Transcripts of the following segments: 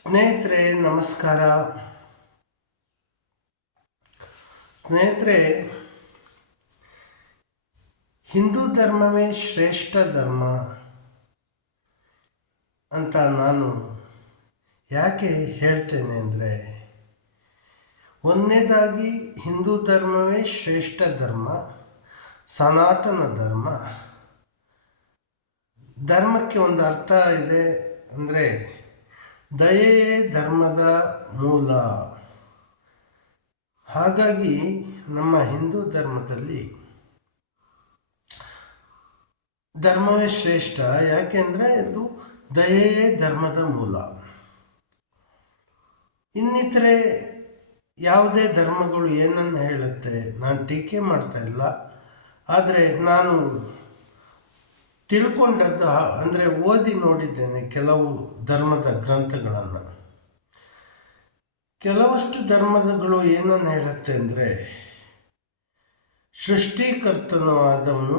ಸ್ನೇಹಿತರೆ ನಮಸ್ಕಾರ. ಸ್ನೇಹಿತರೆ, ಹಿಂದೂ ಧರ್ಮವೇ ಶ್ರೇಷ್ಠ ಧರ್ಮ ಅಂತ ನಾನು ಯಾಕೆ ಹೇಳ್ತೇನೆ ಅಂದರೆ, ಒಂದನೇದಾಗಿ ಹಿಂದೂ ಧರ್ಮವೇ ಶ್ರೇಷ್ಠ ಧರ್ಮ, ಸನಾತನ ಧರ್ಮ. ಧರ್ಮಕ್ಕೆ ಒಂದು ಅರ್ಥ ಇದೆ ಅಂದರೆ, ದಯೆಯೇ ಧರ್ಮದ ಮೂಲ. ಹಾಗಾಗಿ ನಮ್ಮ ಹಿಂದೂ ಧರ್ಮದಲ್ಲಿ ಧರ್ಮವೇ ಶ್ರೇಷ್ಠ. ಯಾಕೆಂದರೆ ಇದು ದಯೆಯೇ ಧರ್ಮದ ಮೂಲ. ಇನ್ನಿತರೆ ಯಾವುದೇ ಧರ್ಮಗಳು ಏನನ್ನು ಹೇಳುತ್ತೆ, ನಾನು ಟೀಕೆ ಮಾಡ್ತಾ ಇಲ್ಲ, ಆದರೆ ನಾನು ತಿಳ್ಕೊಂಡದ್ದು ಅಂದರೆ ಓದಿ ನೋಡಿದ್ದೇನೆ ಕೆಲವು ಧರ್ಮದ ಗ್ರಂಥಗಳನ್ನು. ಕೆಲವಷ್ಟು ಧರ್ಮಗಳು ಏನನ್ನು ಹೇಳುತ್ತೆ ಅಂದರೆ, ಸೃಷ್ಟಿಕರ್ತನು ಆದವನು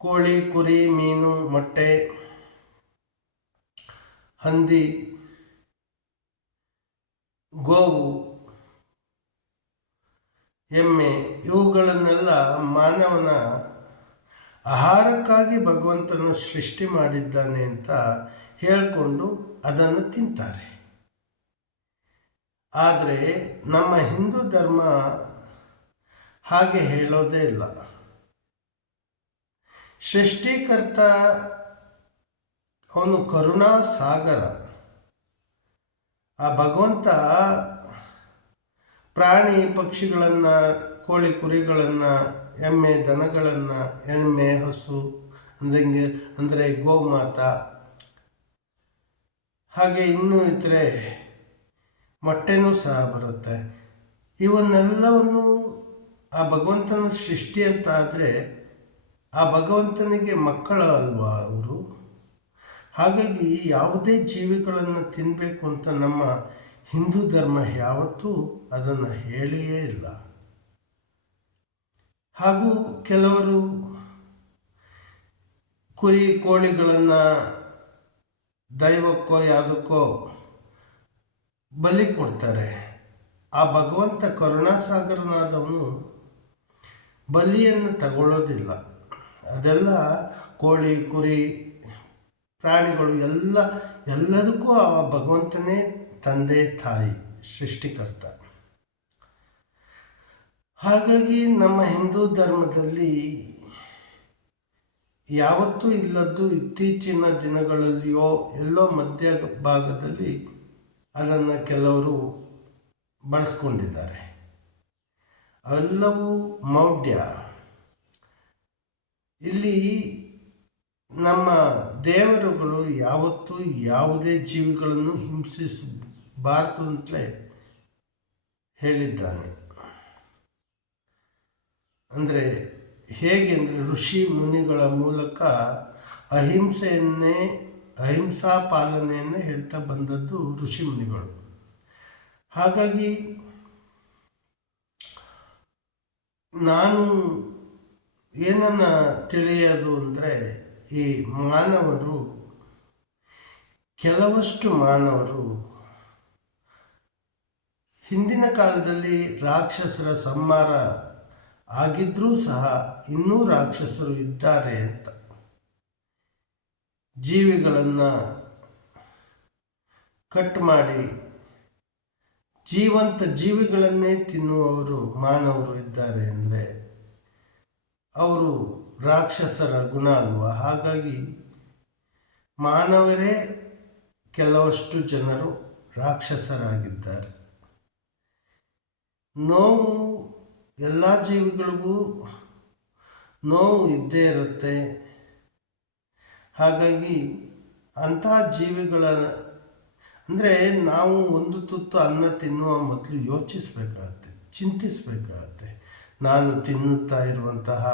ಕೋಳಿ, ಕುರಿ, ಮೀನು, ಮೊಟ್ಟೆ, ಹಂದಿ, ಗೋವು, ಎಮ್ಮೆ ಇವುಗಳನ್ನೆಲ್ಲ ಮಾನವನ ಆಹಾರಕ್ಕಾಗಿ ಭಗವಂತನು ಸೃಷ್ಟಿ ಮಾಡಿದ್ದಾನೆ ಅಂತ ಹೇಳಿಕೊಂಡು ಅದನ್ನು ತಿಂತಾರೆ. ಆದರೆ ನಮ್ಮ ಹಿಂದೂ ಧರ್ಮ ಹಾಗೆ ಹೇಳೋದೇ ಇಲ್ಲ. ಸೃಷ್ಟಿಕರ್ತ ಅವನು ಕರುಣಾ ಸಾಗರ. ಆ ಭಗವಂತ ಪ್ರಾಣಿ ಪಕ್ಷಿಗಳನ್ನು, ಕೋಳಿ ಕುರಿಗಳನ್ನು, ಎಮ್ಮೆ ದನಗಳನ್ನು, ಎಮ್ಮೆ ಹಸು ಅಂದರೆ ಗೋಮಾತ, ಹಾಗೆ ಇನ್ನೂ ಇತರೆ ಮೊಟ್ಟೆನೂ ಸಹ ಬರುತ್ತೆ. ಇವನ್ನೆಲ್ಲವನ್ನು ಆ ಭಗವಂತನ ಸೃಷ್ಟಿ ಅಂತ ಆದರೆ, ಆ ಭಗವಂತನಿಗೆ ಮಕ್ಕಳು ಅಲ್ವಾ ಅವರು. ಹಾಗಾಗಿ ಯಾವುದೇ ಜೀವಿಗಳನ್ನು ತಿನ್ನಬೇಕು ಅಂತ ನಮ್ಮ ಹಿಂದೂ ಧರ್ಮ ಯಾವತ್ತೂ ಅದನ್ನು ಹೇಳಿಯೇ ಇಲ್ಲ. ಹಾಗೂ ಕೆಲವರು ಕುರಿ ಕೋಳಿಗಳನ್ನು ದೈವಕ್ಕೋ ಯಾವುದಕ್ಕೋ ಬಲಿ ಕೊಡ್ತಾರೆ. ಆ ಭಗವಂತ ಕರುಣಾಸಾಗರನಾದವನು ಬಲಿಯನ್ನು ತಗೊಳ್ಳೋದಿಲ್ಲ. ಅದೆಲ್ಲ ಕೋಳಿ ಕುರಿ ಪ್ರಾಣಿಗಳು ಎಲ್ಲದಕ್ಕೂ ಆ ಭಗವಂತನೇ ತಂದೆ ತಾಯಿ ಸೃಷ್ಟಿಕರ್ತ. ಹಾಗಾಗಿ ನಮ್ಮ ಹಿಂದೂ ಧರ್ಮದಲ್ಲಿ ಯಾವತ್ತೂ ಇಲ್ಲದ್ದು ಇತ್ತೀಚಿನ ದಿನಗಳಲ್ಲಿಯೋ ಎಲ್ಲೋ ಮಧ್ಯ ಭಾಗದಲ್ಲಿ ಅದನ್ನು ಕೆಲವರು ಬಳಸ್ಕೊಂಡಿದ್ದಾರೆ. ಅವೆಲ್ಲವೂ ಮೌಢ್ಯ. ಇಲ್ಲಿ ನಮ್ಮ ದೇವರುಗಳು ಯಾವತ್ತೂ ಯಾವುದೇ ಜೀವಿಗಳನ್ನು ಹಿಂಸಿಸಬಾರದು ಅಂತಲೇ ಹೇಳಿದ್ದಾನೆ. ಅಂದರೆ ಹೇಗೆ ಅಂದರೆ, ಋಷಿ ಮುನಿಗಳ ಮೂಲಕ ಅಹಿಂಸಾ ಪಾಲನೆಯನ್ನು ಹೇಳ್ತಾ ಬಂದದ್ದು ಋಷಿ ಮುನಿಗಳು. ಹಾಗಾಗಿ ನಾನು ಏನನ್ನ ತಿಳಿಯೋದು ಅಂದರೆ, ಈ ಕೆಲವಷ್ಟು ಮಾನವರು ಹಿಂದಿನ ಕಾಲದಲ್ಲಿ ರಾಕ್ಷಸರ ಸಂಹಾರ ಆಗಿದ್ರೂ ಸಹ ಇನ್ನೂ ರಾಕ್ಷಸರು ಇದ್ದಾರೆ ಅಂತ. ಜೀವಿಗಳನ್ನು ಕಟ್ ಮಾಡಿ ಜೀವಂತ ಜೀವಿಗಳನ್ನೇ ತಿನ್ನುವವರು ಮಾನವರು ಇದ್ದಾರೆ ಅಂದರೆ ಅವರು ರಾಕ್ಷಸರ ಗುಣ ಅಲ್ವಾ. ಹಾಗಾಗಿ ಮಾನವರೇ ಕೆಲವಷ್ಟು ಜನರು ರಾಕ್ಷಸರಾಗಿದ್ದಾರೆ. ನೋವು ಎಲ್ಲ ಜೀವಿಗಳಿಗೂ ನೋವು ಇದ್ದೇ ಇರುತ್ತೆ. ಹಾಗಾಗಿ ಅಂತಹ ಜೀವಿಗಳ ಅಂದರೆ ನಾವು ಒಂದು ತುತ್ತು ಅನ್ನ ತಿನ್ನುವ ಮೊದಲು ಯೋಚಿಸಬೇಕಾಗತ್ತೆ, ಚಿಂತಿಸಬೇಕಾಗತ್ತೆ. ನಾನು ತಿನ್ನುತ್ತಾ ಇರುವಂತಹ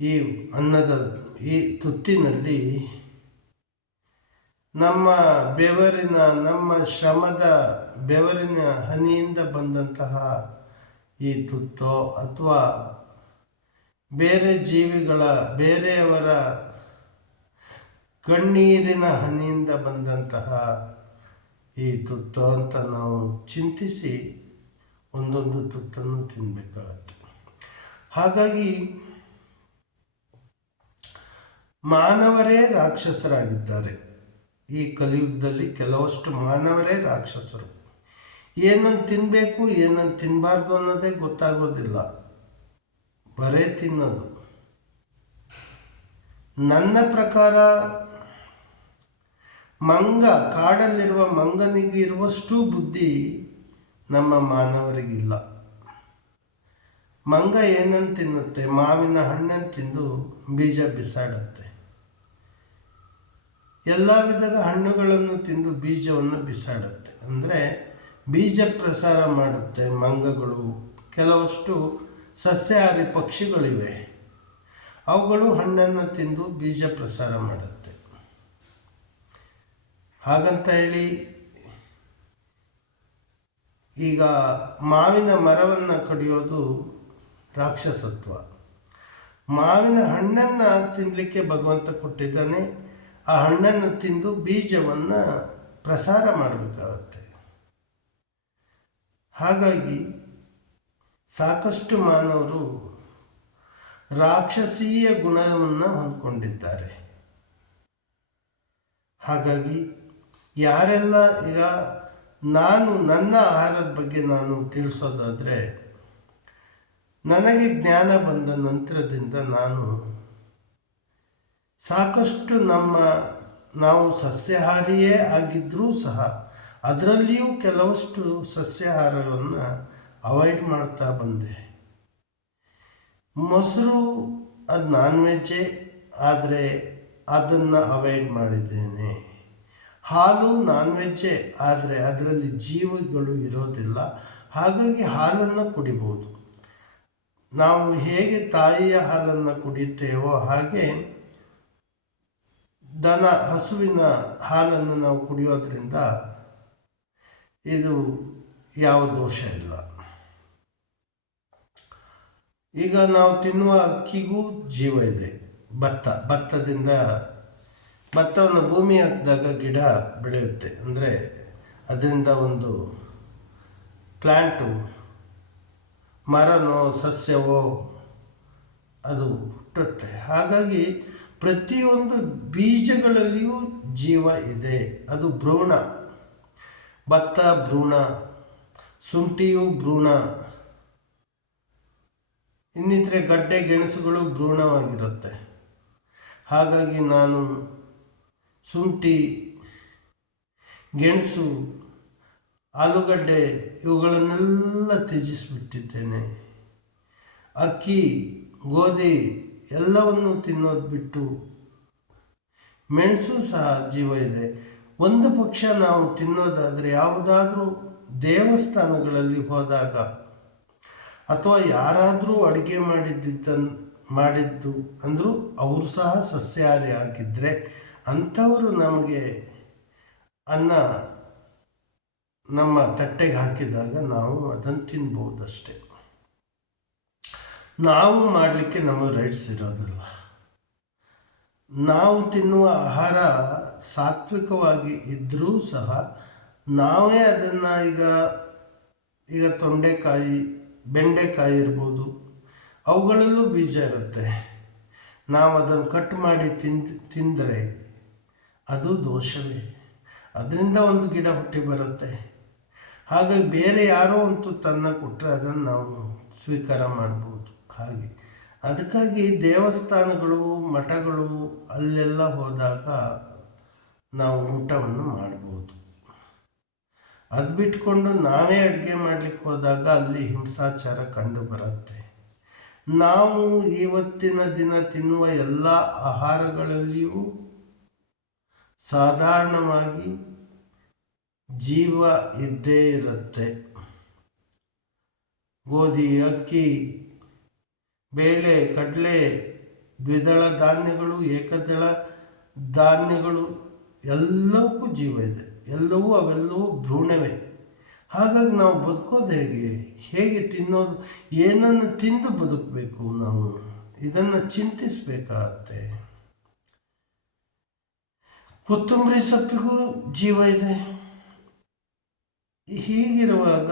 ಈ ಅನ್ನದ ಈ ತುತ್ತಿನಲ್ಲಿ ನಮ್ಮ ಬೆವರಿನ, ನಮ್ಮ ಶ್ರಮದ ಬೆವರಿನ ಹನಿಯಿಂದ ಬಂದಂತಹ ಈ ತುತ್ತೋ ಅಥವಾ ಬೇರೆಯವರ ಕಣ್ಣೀರಿನ ಹನಿಯಿಂದ ಬಂದಂತಹ ಈ ತುತ್ತು ಅಂತ ನಾವು ಚಿಂತಿಸಿ ಒಂದೊಂದು ತುತ್ತನ್ನು ತಿನ್ನಬೇಕಾಗತ್ತೆ. ಹಾಗಾಗಿ ಮಾನವರೇ ರಾಕ್ಷಸರಾಗಿದ್ದಾರೆ. ಈ ಕಲಿಯುಗದಲ್ಲಿ ಕೆಲವಷ್ಟು ಮಾನವರೇ ರಾಕ್ಷಸರು. ಏನನ್ನು ತಿನ್ನಬೇಕು ಏನನ್ನು ತಿನ್ನಬಾರ್ದು ಅನ್ನೋದೇ ಗೊತ್ತಾಗೋದಿಲ್ಲ, ಬರೇ ತಿನ್ನೋದು. ನನ್ನ ಪ್ರಕಾರ ಮಂಗ, ಕಾಡಲ್ಲಿರುವ ಮಂಗನಿಗೆ ಇರುವಷ್ಟು ಬುದ್ಧಿ ನಮ್ಮ ಮಾನವರಿಗಿಲ್ಲ. ಮಂಗ ಏನನ್ನು ತಿನ್ನುತ್ತೆ? ಮಾವಿನ ಹಣ್ಣನ್ನು ತಿಂದು ಬೀಜ ಬಿಸಾಡುತ್ತೆ. ಎಲ್ಲ ವಿಧದ ಹಣ್ಣುಗಳನ್ನು ತಿಂದು ಬೀಜವನ್ನು ಬಿಸಾಡುತ್ತೆ. ಅಂದರೆ ಬೀಜ ಪ್ರಸಾರ ಮಾಡುತ್ತೆ ಮಂಗಗಳು. ಕೆಲವಷ್ಟು ಸಸ್ಯಾಹಾರಿ ಪಕ್ಷಿಗಳಿವೆ, ಅವುಗಳು ಹಣ್ಣನ್ನು ತಿಂದು ಬೀಜ ಪ್ರಸಾರ ಮಾಡುತ್ತೆ. ಹಾಗಂತ ಹೇಳಿ ಈಗ ಮಾವಿನ ಮರವನ್ನು ಕಡಿಯೋದು ರಾಕ್ಷಸತ್ವ. ಮಾವಿನ ಹಣ್ಣನ್ನು ತಿನ್ನಲಿಕ್ಕೆ ಭಗವಂತ ಕೊಟ್ಟಿದ್ದಾನೆ. ಆ ಹಣ್ಣನ್ನು ತಿಂದು ಬೀಜವನ್ನು ಪ್ರಸಾರ ಮಾಡಬೇಕಾಗತ್ತೆ. ಹಾಗಾಗಿ ಸಾಕಷ್ಟು ಮಾನವರು ರಾಕ್ಷಸೀಯ ಗುಣವನ್ನು ಹೊಂದ್ಕೊಂಡಿದ್ದಾರೆ. ಹಾಗಾಗಿ ಯಾರೆಲ್ಲ ಈಗ ನನ್ನ ಆಹಾರದ ಬಗ್ಗೆ ನಾನು ತಿಳಿಸೋದಾದರೆ, ನನಗೆ ಜ್ಞಾನ ಬಂದ ನಂತರದಿಂದ ನಾನು ಸಾಕಷ್ಟು ನಾವು ಸಸ್ಯಾಹಾರಿಯೇ ಆಗಿದ್ದರೂ ಸಹ ಅದರಲ್ಲಿಯೂ ಕೆಲವಷ್ಟು ಸಸ್ಯಾಹಾರವನ್ನು ಅವಾಯ್ಡ್ ಮಾಡ್ತಾ ಬಂದೆ. ಮೊಸರು ಅದು ನಾನ್ ವೆಜ್ಜೇ, ಆದರೆ ಅದನ್ನು ಅವಾಯ್ಡ್ ಮಾಡಿದ್ದೇನೆ. ಹಾಲು ನಾನ್ ವೆಜ್ಜೇ, ಆದರೆ ಅದರಲ್ಲಿ ಜೀವಿಗಳು ಇರೋದಿಲ್ಲ. ಹಾಗಾಗಿ ಹಾಲನ್ನು ಕುಡಿಬೋದು. ನಾವು ಹೇಗೆ ತಾಯಿಯ ಹಾಲನ್ನು ಕುಡಿಯುತ್ತೇವೋ ಹಾಗೆ ಹಸುವಿನ ಹಾಲನ್ನು ನಾವು ಕುಡಿಯೋದ್ರಿಂದ ಇದು ಯಾವ ದೋಷ ಇಲ್ಲ. ಈಗ ನಾವು ತಿನ್ನುವ ಅಕ್ಕಿಗೂ ಜೀವ ಇದೆ. ಭತ್ತವನ್ನು ಭೂಮಿ ಹಾಕಿದಾಗ ಗಿಡ ಬೆಳೆಯುತ್ತೆ. ಅಂದರೆ ಅದರಿಂದ ಒಂದು ಪ್ಲ್ಯಾಂಟು, ಮರನೋ ಸಸ್ಯವೋ ಅದು ಹುಟ್ಟುತ್ತೆ. ಹಾಗಾಗಿ ಪ್ರತಿಯೊಂದು ಬೀಜಗಳಲ್ಲಿಯೂ ಜೀವ ಇದೆ. ಅದು ಭ್ರೂಣ. ಭತ್ತ ಭ್ರೂಣ, ಶುಂಠಿಯು ಭ್ರೂಣ, ಇನ್ನಿತರೆ ಗಡ್ಡೆ ಗೆಣಸುಗಳು ಭ್ರೂಣವಾಗಿರುತ್ತೆ. ಹಾಗಾಗಿ ನಾನು ಶುಂಠಿ, ಗೆಣಸು, ಆಲೂಗಡ್ಡೆ ಇವುಗಳನ್ನೆಲ್ಲ ತ್ಯಜಿಸಿಬಿಟ್ಟಿದ್ದೇನೆ. ಅಕ್ಕಿ, ಗೋಧಿ ಎಲ್ಲವನ್ನು ತಿನ್ನೋದು ಬಿಟ್ಟು, ಮೆಣಸು ಸಹ ಜೀವ ಇದೆ. ಒಂದು ಪಕ್ಷ ನಾವು ತಿನ್ನೋದಾದರೆ ಯಾವುದಾದ್ರೂ ದೇವಸ್ಥಾನಗಳಲ್ಲಿ ಹೋದಾಗ ಅಥವಾ ಯಾರಾದರೂ ಅಡುಗೆ ಮಾಡಿದ್ದು ಅಂದರೂ ಅವರು ಸಹ ಸಸ್ಯಾಹಾರಿ ಆಗಿದ್ದರೆ ಅಂಥವರು ನಮಗೆ ಅನ್ನ ನಮ್ಮ ತಟ್ಟೆಗೆ ಹಾಕಿದಾಗ ನಾವು ಅದನ್ನು ತಿನ್ಬೋದಷ್ಟೆ. ನಾವು ಮಾಡಲಿಕ್ಕೆ ನಮಗೆ ರೈಟ್ಸ್ ಇರೋದಿಲ್ಲ. ನಾವು ತಿನ್ನುವ ಆಹಾರ ಸಾತ್ವಿಕವಾಗಿ ಇದ್ದರೂ ಸಹ ನಾವೇ ಅದನ್ನು ಈಗ ತೊಂಡೆಕಾಯಿ, ಬೆಂಡೆಕಾಯಿ ಇರ್ಬೋದು, ಅವುಗಳಲ್ಲೂ ಬೀಜ ಇರುತ್ತೆ. ನಾವು ಅದನ್ನು ಕಟ್ ಮಾಡಿ ತಿಂದರೆ ಅದು ದೋಷವೇ. ಅದರಿಂದ ಒಂದು ಗಿಡ ಹುಟ್ಟಿ ಬರುತ್ತೆ. ಹಾಗಾಗಿ ಬೇರೆ ಯಾರೋ ಅಂತೂ ತನ್ನ ಕೊಟ್ಟರೆ ಅದನ್ನು ನಾವು ಸ್ವೀಕಾರ ಮಾಡ್ಬೋದು. ಹಾಗೆ ಅದಕ್ಕಾಗಿ ದೇವಸ್ಥಾನಗಳು, ಮಠಗಳು ಅಲ್ಲೆಲ್ಲ ಹೋದಾಗ ನಾವು ಊಟವನ್ನು ಮಾಡ್ಬೋದು. ಅದು ಬಿಟ್ಕೊಂಡು ನಾವೇ ಅಡುಗೆ ಮಾಡಲಿಕ್ಕೆ ಹೋದಾಗ ಅಲ್ಲಿ ಹಿಂಸಾಚಾರ ಕಂಡು ಬರುತ್ತೆ. ನಾವು ಇವತ್ತಿನ ದಿನ ತಿನ್ನುವ ಎಲ್ಲ ಆಹಾರಗಳಲ್ಲಿಯೂ ಸಾಧಾರಣವಾಗಿ ಜೀವ ಇದ್ದೇ ಇರುತ್ತೆ. ಗೋಧಿ, ಅಕ್ಕಿ, ಬೇಳೆ, ಕಡಲೆ, ದ್ವಿದಳ ಧಾನ್ಯಗಳು, ಏಕದಳ ಧಾನ್ಯಗಳು ಎಲ್ಲವಕ್ಕೂ ಜೀವ ಇದೆ. ಅವೆಲ್ಲವೂ ಭ್ರೂಣವೇ. ಹಾಗಾಗಿ ನಾವು ಬದುಕೋದು ಹೇಗೆ ತಿನ್ನೋದು, ಏನನ್ನು ತಿಂದು ಬದುಕಬೇಕು, ನಾವು ಇದನ್ನು ಚಿಂತಿಸಬೇಕಾಗತ್ತೆ. ಕೊತ್ತಂಬರಿ ಸೊಪ್ಪಿಗೂ ಜೀವ ಇದೆ. ಹೀಗಿರುವಾಗ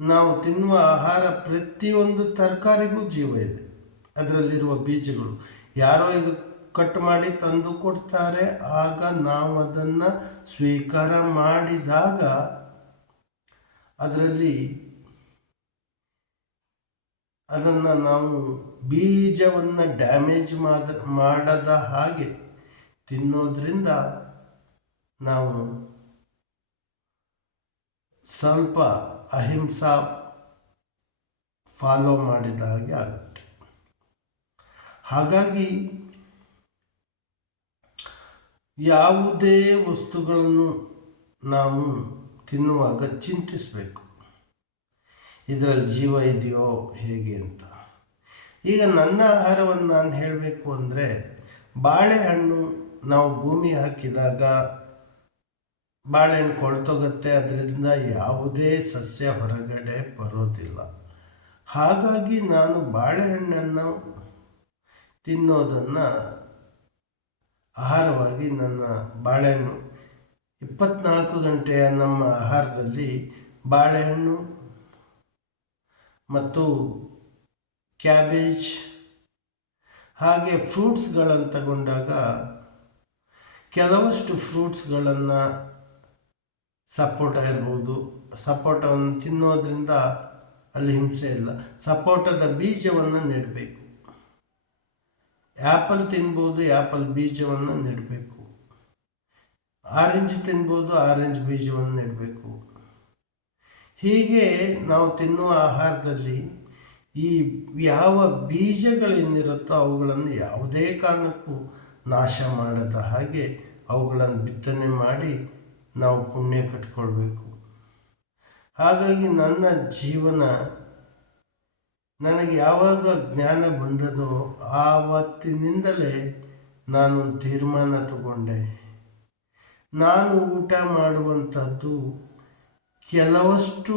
ನಾವು ತಿನ್ನುವ ಆಹಾರ ಪ್ರತಿಯೊಂದು ತರಕಾರಿಗೂ ಜೀವ ಇದೆ. ಅದರಲ್ಲಿರುವ ಬೀಜಗಳು ಯಾರೋ ಈಗ ಕಟ್ ಮಾಡಿ ತಂದು ಕೊಡ್ತಾರೆ, ಆಗ ನಾವು ಅದನ್ನು ಸ್ವೀಕಾರ ಮಾಡಿದಾಗ ಅದರಲ್ಲಿ ಅದನ್ನು ನಾವು ಬೀಜವನ್ನು ಡ್ಯಾಮೇಜ್ ಮಾಡದ ಹಾಗೆ ತಿನ್ನೋದ್ರಿಂದ ನಾವು ಸ್ವಲ್ಪ ಅಹಿಂಸಾ ಫಾಲೋ ಮಾಡಿದ ಹಾಗೆ ಆಗುತ್ತೆ. ಹಾಗಾಗಿ ಯಾವುದೇ ವಸ್ತುಗಳನ್ನು ನಾವು ತಿನ್ನುವಾಗ ಚಿಂತಿಸಬೇಕು, ಇದರಲ್ಲಿ ಜೀವ ಇದೆಯೋ ಹೇಗೆ ಅಂತ. ಈಗ ನನ್ನ ಆಹಾರವನ್ನು ನಾನು ಹೇಳಬೇಕು ಅಂದರೆ, ಬಾಳೆಹಣ್ಣು ನಾವು ಭೂಮಿ ಹಾಕಿದಾಗ ಬಾಳೆಹಣ್ಣು ಕೊಳ್ತೋಗುತ್ತೆ, ಅದರಿಂದ ಯಾವುದೇ ಸಸ್ಯ ಹೊರಗಡೆ ಬರೋದಿಲ್ಲ. ಹಾಗಾಗಿ ನಾನು ಬಾಳೆಹಣ್ಣನ್ನು ತಿನ್ನೋದನ್ನು ಆಹಾರವಾಗಿ, ನನ್ನ ಬಾಳೆಹಣ್ಣು 24 ಗಂಟೆಯ ನಮ್ಮ ಆಹಾರದಲ್ಲಿ ಬಾಳೆಹಣ್ಣು ಮತ್ತು ಕ್ಯಾಬೇಜ್ ಹಾಗೆ ಫ್ರೂಟ್ಸ್ಗಳನ್ನು ತಗೊಂಡಾಗ ಕೆಲವಷ್ಟು ಫ್ರೂಟ್ಸ್ಗಳನ್ನು, ಸಪೋಟ ಇರ್ಬೋದು, ಸಪೋಟವನ್ನು ತಿನ್ನೋದ್ರಿಂದ ಅಲ್ಲಿ ಹಿಂಸೆ ಇಲ್ಲ. ಸಪೋಟದ ಬೀಜವನ್ನು ನೆಡಬೇಕು. ಆ್ಯಪಲ್ ತಿನ್ಬೋದು, ಆ್ಯಪಲ್ ಬೀಜವನ್ನು ನೆಡಬೇಕು. ಆರೆಂಜ್ ತಿನ್ಬೋದು, ಆರೆಂಜ್ ಬೀಜವನ್ನು ನೆಡಬೇಕು. ಹೀಗೆ ನಾವು ತಿನ್ನುವ ಆಹಾರದಲ್ಲಿ ಈ ಯಾವ ಬೀಜಗಳೇನಿರುತ್ತೋ ಅವುಗಳನ್ನು ಯಾವುದೇ ಕಾರಣಕ್ಕೂ ನಾಶ ಮಾಡದ ಹಾಗೆ ಅವುಗಳನ್ನು ಬಿತ್ತನೆ ಮಾಡಿ ನಾವು ಪುಣ್ಯ ಕಟ್ಕೊಳ್ಬೇಕು. ಹಾಗಾಗಿ ನನ್ನ ಜೀವನ, ನನಗೆ ಯಾವಾಗ ಜ್ಞಾನ ಬಂದದೋ ಆವತ್ತಿನಿಂದಲೇ ನಾನು ತೀರ್ಮಾನ ತಗೊಂಡೆ, ನಾನು ಊಟ ಮಾಡುವಂಥದ್ದು ಕೆಲವಷ್ಟು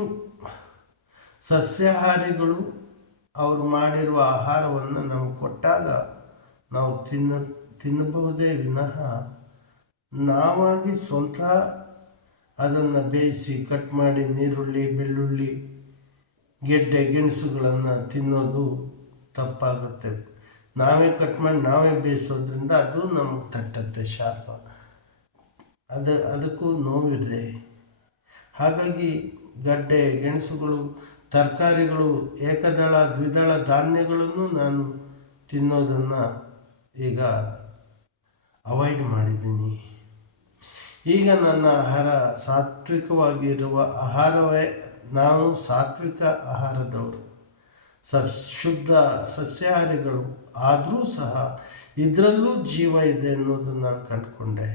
ಸಸ್ಯಾಹಾರಿಗಳು ಅವರು ಮಾಡಿರುವ ಆಹಾರವನ್ನು ನಾವು ಕೊಟ್ಟಾಗ ನಾವು ತಿನ್ನಬಹುದೇ ವಿನಃ ನಾವಾಗಿ ಸ್ವಂತ ಅದನ್ನು ಬೇಯಿಸಿ ಕಟ್ ಮಾಡಿ ನೀರುಳ್ಳಿ, ಬೆಳ್ಳುಳ್ಳಿ, ಗೆಡ್ಡೆ ಗೆಣಸುಗಳನ್ನು ತಿನ್ನೋದು ತಪ್ಪಾಗುತ್ತೆ. ನಾವೇ ಕಟ್ ಮಾಡಿ ನಾವೇ ಬೇಯಿಸೋದ್ರಿಂದ ಅದು ನಮಗೆ ತಟ್ಟತ್ತೆ ಶಾಪ, ಅದಕ್ಕೂ ನೋವಿದೆ. ಹಾಗಾಗಿ ಗಡ್ಡೆ ಗೆಣಸುಗಳು, ತರಕಾರಿಗಳು, ಏಕದಳ ದ್ವಿದಳ ಧಾನ್ಯಗಳನ್ನು ನಾನು ತಿನ್ನೋದನ್ನು ಈಗ ಅವಾಯ್ಡ್ ಮಾಡಿದ್ದೀನಿ. ಈಗ ನನ್ನ ಆಹಾರ ಸಾತ್ವಿಕವಾಗಿರುವ ಆಹಾರವೇ. ನಾವು ಸಾತ್ವಿಕ ಆಹಾರದವರು, ಶುದ್ಧ ಸಸ್ಯಾಹಾರಿಗಳು. ಆದರೂ ಸಹ ಇದರಲ್ಲೂ ಜೀವ ಇದೆ ಅನ್ನೋದು ನಾನು ಕಂಡುಕೊಂಡೆ.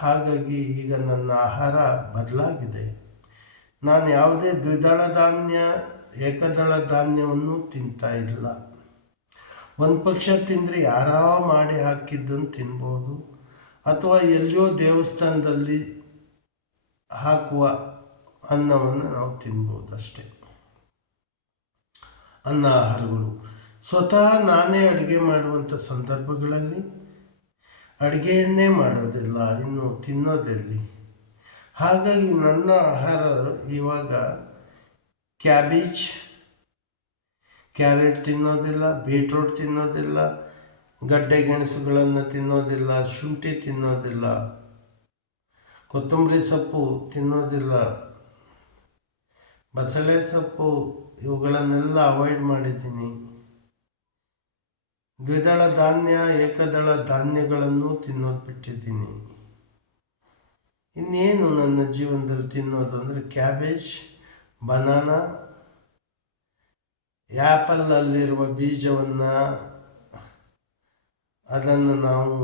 ಹಾಗಾಗಿ ಈಗ ನನ್ನ ಆಹಾರ ಬದಲಾಗಿದೆ. ನಾನು ಯಾವುದೇ ದ್ವಿದಳ ಧಾನ್ಯ, ಏಕದಳ ಧಾನ್ಯವನ್ನು ತಿಂತಾ ಇಲ್ಲ. ಒಂದು ಪಕ್ಷ ತಿಂದರೆ ಯಾರೋ ಮಾಡಿ ಹಾಕಿದ್ದನ್ನು ತಿನ್ಬೋದು, ಅಥವಾ ಎಲ್ಲಿಯೋ ದೇವಸ್ಥಾನದಲ್ಲಿ ಹಾಕುವ ಅನ್ನವನ್ನು ನಾವು ತಿನ್ಬೋದು ಅಷ್ಟೇ. ಅನ್ನ ಆಹಾರಗಳು ಸ್ವತಃ ನಾನೇ ಅಡುಗೆ ಮಾಡುವಂಥ ಸಂದರ್ಭಗಳಲ್ಲಿ ಅಡುಗೆಯನ್ನೇ ಮಾಡೋದಿಲ್ಲ, ಇನ್ನು ತಿನ್ನೋದೆಲ್ಲಿ. ಹಾಗಾಗಿ ನನ್ನ ಆಹಾರ ಇವಾಗ ಕ್ಯಾರೆಟ್ ತಿನ್ನೋದಿಲ್ಲ, ಬೀಟ್ರೂಟ್ ತಿನ್ನೋದಿಲ್ಲ, ಗಡ್ಡೆ ಗೆಣಸುಗಳನ್ನು ತಿನ್ನೋದಿಲ್ಲ, ಶುಂಠಿ ತಿನ್ನೋದಿಲ್ಲ, ಕೊತ್ತಂಬರಿ ಸೊಪ್ಪು ತಿನ್ನೋದಿಲ್ಲ, ಬಸಳೆ ಸೊಪ್ಪು, ಇವುಗಳನ್ನೆಲ್ಲ ಅವಾಯ್ಡ್ ಮಾಡಿದ್ದೀನಿ. ದ್ವಿದಳ ಧಾನ್ಯ, ಏಕದಳ ಧಾನ್ಯಗಳನ್ನು ತಿನ್ನೋದು ಬಿಟ್ಟಿದ್ದೀನಿ. ಇನ್ನೇನು ನನ್ನ ಜೀವನದಲ್ಲಿ ತಿನ್ನೋದು ಅಂದರೆ ಕ್ಯಾಬೇಜ್, ಬನಾನಾ, ಆ್ಯಪಲ್ಲಲ್ಲಿರುವ ಬೀಜವನ್ನು ಅದನ್ನು ನಾವು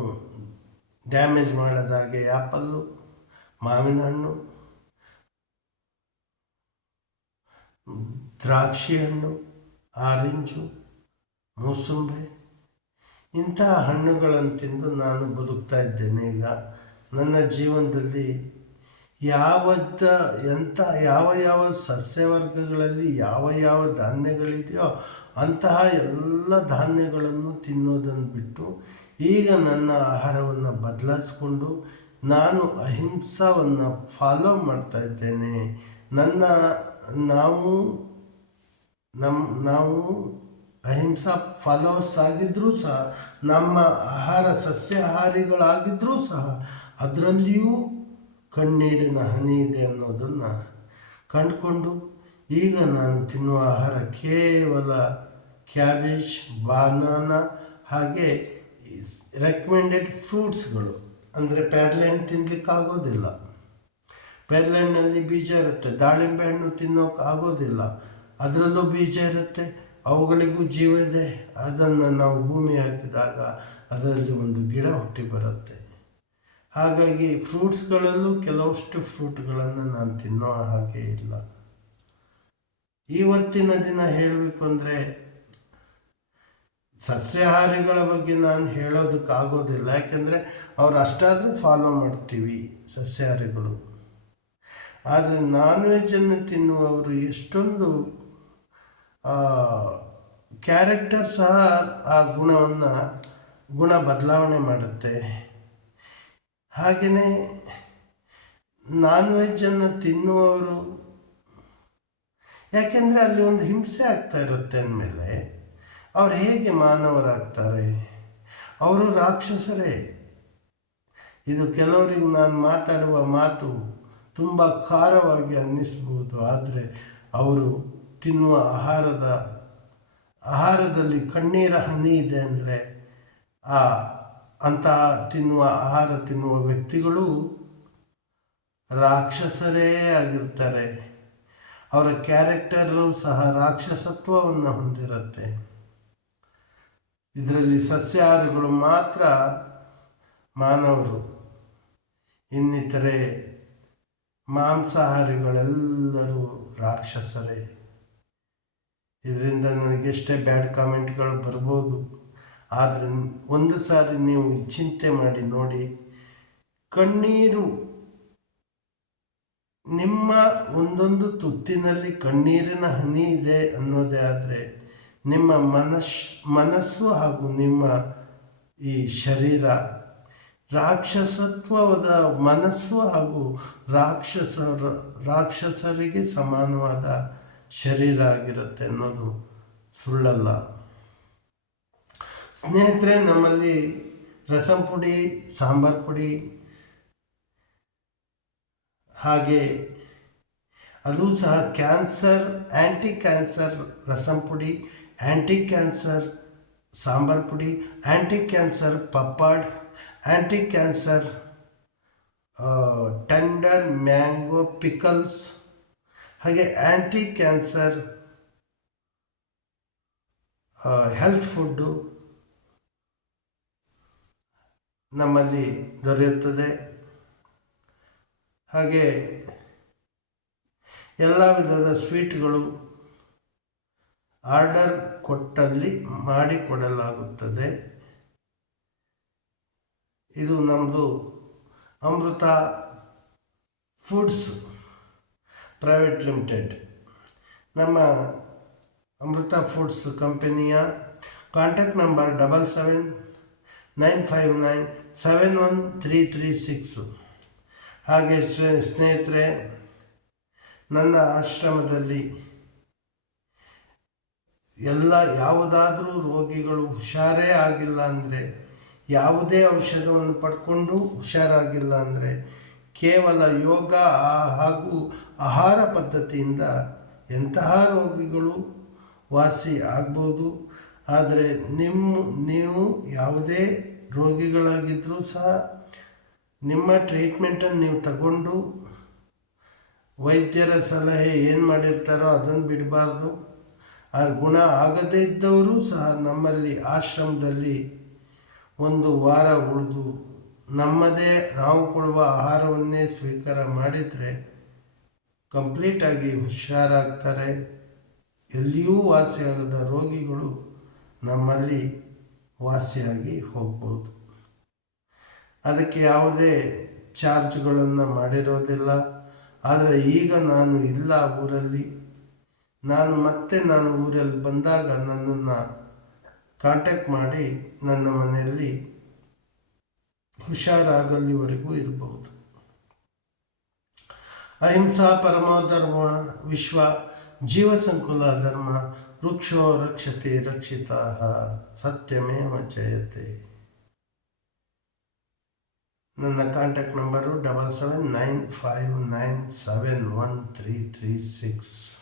ಡ್ಯಾಮೇಜ್ ಮಾಡದಾಗೆ ಆ್ಯಪಲ್ಲು, ಮಾವಿನ ಹಣ್ಣು, ದ್ರಾಕ್ಷಿ ಹಣ್ಣು, ಆರೆಂಜು, ಮೂಸಂಬೆ, ಇಂತಹ ಹಣ್ಣುಗಳನ್ನು ತಿಂದು ನಾನು ಬದುಕ್ತಾ ಇದ್ದೇನೆ. ಈಗ ನನ್ನ ಜೀವನದಲ್ಲಿ ಯಾವ ಸಸ್ಯವರ್ಗಗಳಲ್ಲಿ ಯಾವ ಧಾನ್ಯಗಳಿದೆಯೋ ಅಂತಹ ಎಲ್ಲ ಧಾನ್ಯಗಳನ್ನು ತಿನ್ನೋದನ್ನು ಬಿಟ್ಟು ಈಗ ನನ್ನ ಆಹಾರವನ್ನು ಬದಲಾಯಿಸ್ಕೊಂಡು ನಾನು ಅಹಿಂಸಾವನ್ನು ಫಾಲೋ ಮಾಡ್ತಾ ಇದ್ದೇನೆ. ನಾವು ನಾವು ಅಹಿಂಸಾ ಫಾಲೋವರ್ಸ್ ಆಗಿದ್ದರೂ ಸಹ, ನಮ್ಮ ಆಹಾರ ಸಸ್ಯಾಹಾರಿಗಳಾಗಿದ್ದರೂ ಸಹ ಅದರಲ್ಲಿಯೂ ಕಣ್ಣೀರಿನ ಹನಿ ಇದೆ ಅನ್ನೋದನ್ನು ಕಂಡುಕೊಂಡು ಈಗ ನಾನು ತಿನ್ನುವ ಆಹಾರ ಕೇವಲ ಕ್ಯಾಬೇಜ್, ಬಾನಾನಾ ಹಾಗೆ ರೆಕಮೆಂಡೆಡ್ ಫ್ರೂಟ್ಸ್ಗಳು. ಅಂದರೆ ಪೇರ್ಲೆಹಣ್ಣು ತಿನ್ನಲಿಕ್ಕಾಗೋದಿಲ್ಲ, ಪೇರ್ಲೆಹಣ್ಣಲ್ಲಿ ಬೀಜ ಇರುತ್ತೆ. ದಾಳಿಂಬೆ ಹಣ್ಣು ತಿನ್ನೋಕೆ ಆಗೋದಿಲ್ಲ, ಅದರಲ್ಲೂ ಬೀಜ ಇರುತ್ತೆ. ಅವುಗಳಿಗೂ ಜೀವ ಇದೆ. ಅದನ್ನು ನಾವು ಭೂಮಿ ಹಾಕಿದಾಗ ಅದರಲ್ಲಿ ಒಂದು ಗಿಡ ಹುಟ್ಟಿ ಬರುತ್ತೆ. ಹಾಗಾಗಿ ಫ್ರೂಟ್ಸ್ಗಳಲ್ಲೂ ಕೆಲವಷ್ಟು ಫ್ರೂಟ್ಗಳನ್ನು ನಾನು ತಿನ್ನೋ ಹಾಗೆ ಇಲ್ಲ. ಇವತ್ತಿನ ದಿನ ಹೇಳಬೇಕು ಅಂದರೆ ಸಸ್ಯಾಹಾರಿಗಳ ಬಗ್ಗೆ ನಾನು ಹೇಳೋದಕ್ಕಾಗೋದಿಲ್ಲ, ಯಾಕೆಂದರೆ ಅವ್ರು ಅಷ್ಟಾದರೂ ಫಾಲೋ ಮಾಡ್ತೀವಿ ಸಸ್ಯಾಹಾರಿಗಳು. ಆದರೆ ನಾನ್ ವೆಜ್ಜನ್ನು ತಿನ್ನುವವರು ಎಷ್ಟೊಂದು ಕ್ಯಾರೆಕ್ಟರ್ ಸಹ ಆ ಗುಣ ಬದಲಾವಣೆ ಮಾಡುತ್ತೆ. ಹಾಗೆಯೇ ನಾನ್ ವೆಜ್ಜನ್ನು ತಿನ್ನುವವರು, ಯಾಕೆಂದರೆ ಅಲ್ಲಿ ಒಂದು ಹಿಂಸೆ ಆಗ್ತಾ ಇರುತ್ತೆ ಅಂದಮೇಲೆ ಅವ್ರು ಹೇಗೆ ಮಾನವರಾಗ್ತಾರೆ? ಅವರು ರಾಕ್ಷಸರೇ. ಇದು ಕೆಲವರಿಗೆ ನಾನು ಮಾತಾಡುವ ಮಾತು ತುಂಬ ಖಾರವಾಗಿ ಅನ್ನಿಸ್ಬೋದು, ಆದರೆ ಅವರು ತಿನ್ನುವ ಆಹಾರದಲ್ಲಿ ಕಣ್ಣೀರ ಹನಿ ಇದೆ ಅಂದರೆ ಅಂತಹ ಆಹಾರ ತಿನ್ನುವ ವ್ಯಕ್ತಿಗಳು ರಾಕ್ಷಸರೇ ಆಗಿರ್ತಾರೆ. ಅವರ ಕ್ಯಾರೆಕ್ಟರು ಸಹ ರಾಕ್ಷಸತ್ವವನ್ನು ಹೊಂದಿರುತ್ತೆ. ಇದರಲ್ಲಿ ಸಸ್ಯಾಹಾರಿಗಳು ಮಾತ್ರ ಮಾನವರು, ಇನ್ನಿತರೆ ಮಾಂಸಾಹಾರಿಗಳೆಲ್ಲರೂ ರಾಕ್ಷಸರೇ. ಇದರಿಂದ ನನಗೆಷ್ಟೇ ಬ್ಯಾಡ್ ಕಾಮೆಂಟ್ಗಳು ಬರ್ಬೋದು, ಆದರೆ ಒಂದು ಸಾರಿ ನೀವು ಚಿಂತೆ ಮಾಡಿ ನೋಡಿ, ಕಣ್ಣೀರು ನಿಮ್ಮ ಒಂದೊಂದು ತುತ್ತಿನಲ್ಲಿ ಕಣ್ಣೀರಿನ ಹನಿ ಇದೆ ಅನ್ನೋದೇ ಆದರೆ ನಿಮ್ಮ ಮನಸ್ಸು ಹಾಗೂ ನಿಮ್ಮ ಈ ಶರೀರ ರಾಕ್ಷಸತ್ವದ ಮನಸ್ಸು ಹಾಗೂ ರಾಕ್ಷಸರಿಗೆ ಸಮಾನವಾದ ಶರೀರ ಆಗಿರುತ್ತೆ ಅನ್ನೋದು ಸುಳ್ಳಲ್ಲ. ಸ್ನೇಹಿತರೆ, ನಮ್ಮಲ್ಲಿ ರಸಂ ಪುಡಿ, ಸಾಂಬಾರ್ ಪುಡಿ, ಹಾಗೆ ಅದು ಸಹ ಆ್ಯಂಟಿ ಕ್ಯಾನ್ಸರ್ ರಸಂ ಪುಡಿ, ಆ್ಯಂಟಿ ಕ್ಯಾನ್ಸರ್ ಸಾಂಬಾರ್ ಪುಡಿ, anti cancer papad, anti cancer tender mango pickles, ಹಾಗೆ ಆ್ಯಂಟಿ ಕ್ಯಾನ್ಸರ್ ಹೆಲ್ತ್ ಫುಡ್ಡು ನಮ್ಮಲ್ಲಿ ದೊರೆಯುತ್ತದೆ. ಹಾಗೆ ಎಲ್ಲ ವಿಧದ ಸ್ವೀಟ್ಗಳು ಆರ್ಡರ್ ಕೊಟ್ಟಲ್ಲಿ ಮಾಡಿಕೊಡಲಾಗುತ್ತದೆ. ಇದು ನಮ್ಮದು ಅಮೃತ ಫುಡ್ಸ್ ಪ್ರೈವೇಟ್ ಲಿಮಿಟೆಡ್. ನಮ್ಮ ಅಮೃತ ಫುಡ್ಸ್ ಕಂಪನಿಯ ಕಾಂಟ್ಯಾಕ್ಟ್ ನಂಬರ್ 7795971336. ಹಾಗೆ ಸ್ನೇಹಿತರೆ, ನನ್ನ ಆಶ್ರಮದಲ್ಲಿ ಯಾವುದಾದ್ರೂ ರೋಗಿಗಳು ಹುಷಾರೇ ಆಗಿಲ್ಲ ಅಂದರೆ, ಯಾವುದೇ ಔಷಧವನ್ನು ಪಡ್ಕೊಂಡು ಹುಷಾರಾಗಿಲ್ಲ ಅಂದರೆ, ಕೇವಲ ಯೋಗ ಹಾಗೂ ಆಹಾರ ಪದ್ಧತಿಯಿಂದ ಎಂತಹ ರೋಗಿಗಳು ವಾಸಿ ಆಗ್ಬೋದು. ಆದರೆ ನೀವು ಯಾವುದೇ ರೋಗಿಗಳಾಗಿದ್ದರೂ ಸಹ ನಿಮ್ಮ ಟ್ರೀಟ್ಮೆಂಟನ್ನು ನೀವು ತಗೊಂಡು ವೈದ್ಯರ ಸಲಹೆ ಏನು ಮಾಡಿರ್ತಾರೋ ಅದನ್ನು ಬಿಡಬಾರ್ದು. ಆ ಗುಣ ಆಗದೇ ಇದ್ದವರು ಸಹ ನಮ್ಮಲ್ಲಿ ಆಶ್ರಮದಲ್ಲಿ ಒಂದು ವಾರ ಉಳಿದು ನಾವು ಕೊಡುವ ಆಹಾರವನ್ನೇ ಸ್ವೀಕಾರ ಮಾಡಿದರೆ ಕಂಪ್ಲೀಟಾಗಿ ಹುಷಾರಾಗ್ತಾರೆ. ಎಲ್ಲಿಯೂ ವಾಸಿಯಾಗದ ರೋಗಿಗಳು ನಮ್ಮಲ್ಲಿ ವಾಸಿಯಾಗಿ ಹೋಗ್ಬೋದು. ಅದಕ್ಕೆ ಯಾವುದೇ ಚಾರ್ಜ್ಗಳನ್ನು ಮಾಡಿರೋದಿಲ್ಲ. ಆದರೆ ಈಗ ನಾನು ಇಲ್ಲ ಊರಲ್ಲಿ, ನಾನು ಊರಲ್ಲಿ ಬಂದಾಗ ನನ್ನನ್ನು ಕಾಂಟ್ಯಾಕ್ಟ್ ಮಾಡಿ ನನ್ನ ಮನೆಯಲ್ಲಿ ಹುಷಾರಾಗಲ್ಲಿವರೆಗೂ ಇರಬಹುದು. ಅಹಿಂಸಾ ಪರಮೋ ಧರ್ಮ, ವಿಶ್ವ ಜೀವ ಸಂಕುಲ ಧರ್ಮ, ವೃಕ್ಷೋ ರಕ್ಷತೆ ರಕ್ಷಿತಾ, ಸತ್ಯಮೇವ ಜಯತೆ. ನನ್ನ ಕಾಂಟ್ಯಾಕ್ಟ್ ನಂಬರು 7795971336.